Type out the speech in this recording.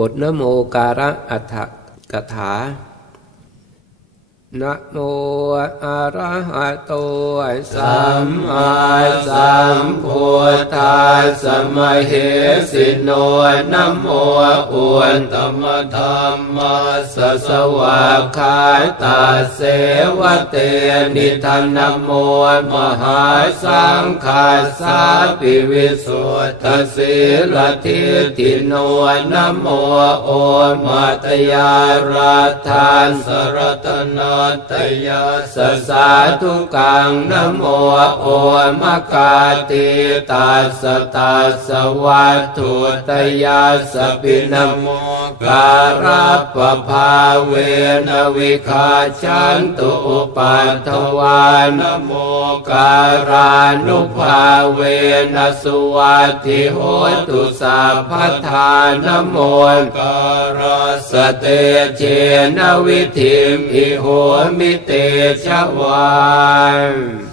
บทนโมการะอัฏฐกถา นะโมอะระหะโตสัมมาสัมพุทธัสสะมะเหสิโนนะโมอุนตมะธรรมัสสะสวะคาตาเสวะเตนิทันนะโมมหาสังฆาสาปิวิสุทธสิลทิติโนนะโมโอมาตยาราธานสรตนาตยาสสาธุกังนโมโอมกาติตาสตาสวัตถุตยาสปินโมการะปะภาเวนวิคาชันตุปัฏฐวานโมการานุภาเวนสุวัติโหตุสัพพทานโมการาสเตเจนวิธิมอิโหมิเตชวัน